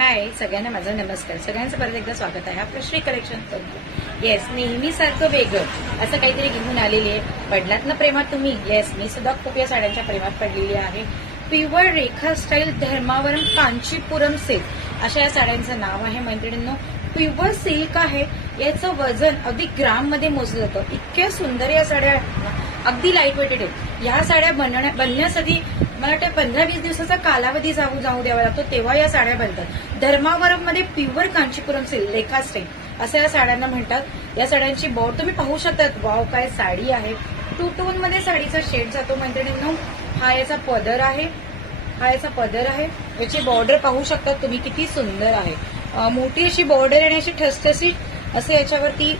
हाय सगळ्यांना माझा नमस्कार. सगळ्यांचं परत एकदा स्वागत आहे आपलं श्री कलेक्शन मध्ये. येस, नेहमीसारखं वेगळं असं काहीतरी घेऊन आलेली आहे. पडलात ना प्रेमात तुम्ही? येस, मी सुद्धा खूप या साड्यांच्या प्रेमात पडलेली आहे. प्युअर रेखा स्टाईल धर्मावरम कांचीपुरम सिल्क अशा या साड्यांचं नाव आहे मैत्रिणींनो. प्युअर सिल्क आहे. याचं वजन अगदी ग्राम मध्ये मोजलं जातं. इतक्या सुंदर या साड्या अगदी लाईट वेटेड आहेत. या साड्या बनण्यासाठी मला वाटतं 15-20 दिवसाचा कालावधी जाऊ द्यावा लागतो, तेव्हा या साड्या बनतात. धर्मावरम मध्ये प्युअर कांचीपुरम सिल्क रेखा स्टाईल असं या साड्यांना म्हणतात. या साड्यांची बॉर्डर तुम्ही पाहू शकतात. वाव, काय साडी आहे. 2 टोन मध्ये साडीचा शेड जातो मैत्रिणींनो. हा याचा पदर आहे. याची बॉर्डर पाहू शकतात तुम्ही, किती सुंदर आहे. मोठी अशी बॉर्डर आणि अशी ठसठसीत असं याच्यावरती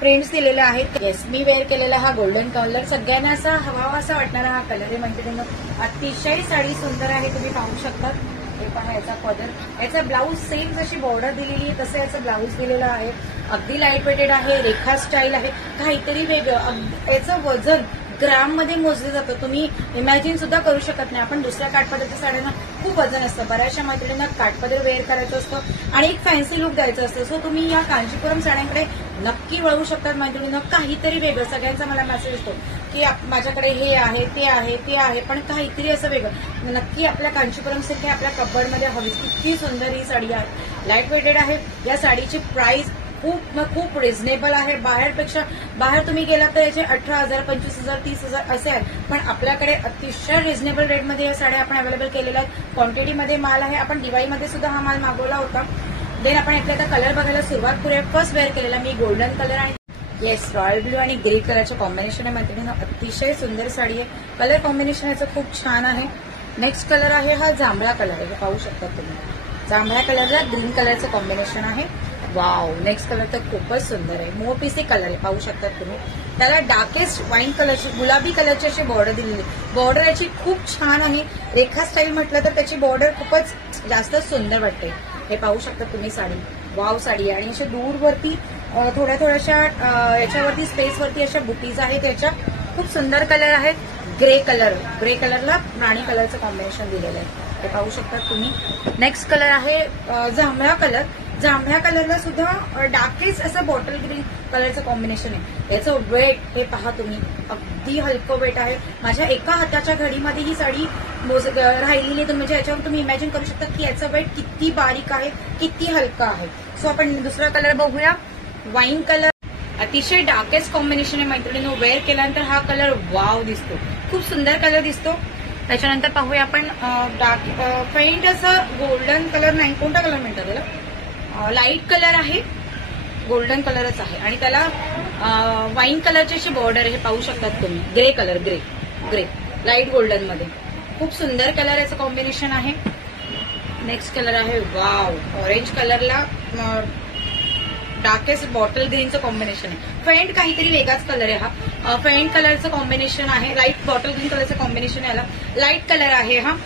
प्रिंट्स दिलेले आहेत. येस, मी वेअर केलेला हा गोल्डन कलर सगळ्यांना असा हवा असा वाटणारा हा कलर आहे मैत्रिणींनो. अतिशय साडी सुंदर आहे, तुम्ही पाहू शकतात. हे पहा याचा पदर, याचा ब्लाऊज सेम जशी बॉर्डर दिलेली आहे तसं याचं ब्लाऊज दिलेलं आहे. अगदी लाईट वेटेड आहे, रेखा स्टाईल आहे, काहीतरी वेगळं. याचं वजन ग्राम मध्ये मोजलं जातं. तुम्ही इमॅजिन सुद्धा करू शकत नाही. आपण दुसऱ्या काठपदरच्या साड्यांना खूप वजन असतं. बऱ्याचशा मैत्रिणींना काठपदर वेअर करायचं असतं आणि एक फॅन्सी लुक द्यायचं असतं. सो तुम्ही या कांचीपुरम साड्यांकडे नक्की वळू शकतात मैत्रिणींना. काहीतरी वेगळं. सगळ्यांचा मला मेसेज असतो की माझ्याकडे हे आहे, ते आहे, पण काहीतरी असं वेगळं. नक्की आपल्या कांचीपुरम सिल्क हे आपल्या कपबोर्डमध्ये हवी. इतकी सुंदर ही साडी आहे, लाईट वेटेड आहे. या साडीची प्राइस खूप रिझनेबल आहे. बाहेर तुम्ही गेलात तर याचे 18,000, 25,000, 30,000 असे आहेत, पण आपल्याकडे अतिशय रिझनेबल रेटमध्ये या साड्या आपण अवेलेबल केलेल्या आहेत. क्वांटिटीमध्ये माल आहे. आपण दिवाळीमध्ये सुद्धा हा माल मागवला होता. देन आपण इथला आता कलर बघायला सुरुवात करूया. फर्स्ट वेअर केलेला मी गोल्डन कलर आणि येस रॉयल ब्ल्यू आणि ग्रे कलरचं कॉम्बिनेशन आहे मैत्रिणींनो. अतिशय सुंदर साडी आहे. कलर कॉम्बिनेशन याचं खूप छान आहे. नेक्स्ट कलर आहे हा जांभळा कलर आहे, पाहू शकता तुम्ही. जांभळ्या कलरला ग्रीन कलरचं कॉम्बिनेशन आहे. वाव, नेक्स्ट कलर तर खूपच सुंदर आहे. मोरपिसी कलर आहे, पाहू शकतात तुम्ही. त्याला डार्केस्ट वाईन कलरची, गुलाबी कलरची अशी बॉर्डर दिलेली. बॉर्डर याची खूप छान आहे. रेखा स्टाईल म्हटलं तर त्याची बॉर्डर खूपच जास्त सुंदर वाटते. हे पाहू शकता तुम्ही साडी. वाव साडी आहे. आणि अशा दूरवरती थोड्याशा याच्यावरती स्पेसवरती अशा बुटीज आहेत. याच्या खूप सुंदर कलर आहेत. ग्रे कलरला राणी कलरचं कॉम्बिनेशन दिलेलं आहे, हे पाहू शकता तुम्ही. नेक्स्ट कलर आहे जांभळा कलर. जांभळ्या कलरला सुद्धा डार्केस्ट असं बॉटल ग्रीन कलरचं कॉम्बिनेशन आहे. याचं वेट हे पहा तुम्ही, अगदी हलकं वेट आहे. माझ्या एका हाताच्या घडीमध्ये ही साडी राहिलेली आहे. म्हणजे याच्यावर तुम्ही इमॅजिन करू शकता की याचं वेट किती बारीक आहे, किती हलकं आहे. सो आपण दुसरा कलर बघूया. वाईन कलर अतिशय डार्केस्ट कॉम्बिनेशन आहे मैत्रिणींनो. वेअर केल्यानंतर हा कलर वाव दिसतो, खूप सुंदर कलर दिसतो. त्याच्यानंतर पाहूया आपण डार्क फेंट असं गोल्डन कलर नाही, कोणता कलर म्हणतात त्याला? लाईट कलर आहे, गोल्डन कलरच आहे आणि त्याला वाईन कलरची अशी बॉर्डर आहे, पाहू शकतात तुम्ही. Grey colour, grey light golden मध्ये खूप सुंदर कलर याचं कॉम्बिनेशन आहे. नेक्स्ट कलर आहे वाव, ऑरेंज कलरला डार्केस्ट बॉटल ग्रीनचं कॉम्बिनेशन आहे. फेंट काहीतरी वेगळाच कलर आहे हा. फेंट कलरचं कॉम्बिनेशन आहे. लाईट बॉटल ग्रीन कलरचं कॉम्बिनेशन याला. लाईट कलर आहे हा.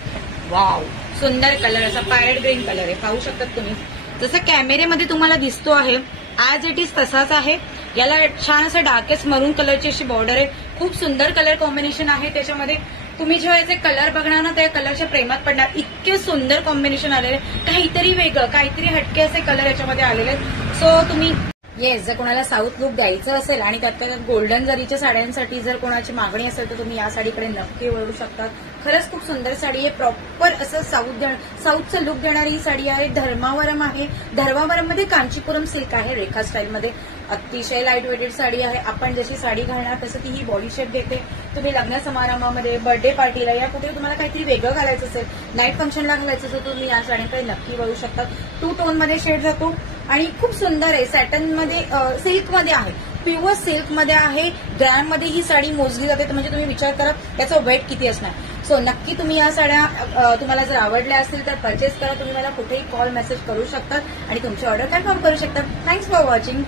वाव, सुंदर कलर असा पॅरेट ग्रीन कलर आहे, पाहू शकतात तुम्ही. जसं कॅमेरेमध्ये तुम्हाला दिसतो आहे ऍज इट इज तसाच आहे. याला छान असं डार्केस्ट मरून कलरची अशी बॉर्डर आहे. खूप सुंदर कलर कॉम्बिनेशन आहे त्याच्यामध्ये. तुम्ही जेव्हा याचे कलर बघणार ना त्या कलरच्या प्रेमात पडणार. इतके सुंदर कॉम्बिनेशन आलेले, काहीतरी वेगळं, काहीतरी हटके असे कलर याच्यामध्ये आलेले आहेत. सो तुम्ही येस, जर कोणाला साऊथ लुक द्यायचं असेल आणि त्यात गोल्डन जरीच्या साड्यांसाठी जर कोणाची मागणी असेल तर तुम्ही या साडीकडे नक्की वळू शकता. खरंच खूप सुंदर साडी आहे. प्रॉपर असं साऊथचं लुक देणारी ही साडी आहे. धर्मावरम आहे. धर्मावरम मध्ये कांचीपुरम सिल्क आहे रेखा स्टाईल मध्ये. अतिशय लाईट वेटेड साडी आहे. आपण जशी साडी घालणार तसं ती ही बॉडी शेप घेते. तुम्ही लग्न समारंभामध्ये, बर्थडे पार्टीला या कुठे तुम्हाला काहीतरी वेगळं घालायचं असेल, नाईट फंक्शनला घालायचं असेल, तुम्ही या साडीकडे नक्की वळू शकता. 2 टोन मध्ये शेड जातो आणि खूप सुंदर आहे. सॅटन मध्ये, सिल्क मध्ये आहे, प्युअर सिल्क मध्ये आहे. ग्रॅम मध्ये ही साडी मोजली जाते. म्हणजे तुम्ही विचार करा त्याचं वेट किती असणार. सो नक्की तुम्ही या साड्या तुम्हाला जर आवडल्या असतील तर परचेस करा. तुम्ही मला कुठेही कॉल मेसेज करू शकता आणि तुमची ऑर्डर कन्फर्म करू शकता. Thanks for watching.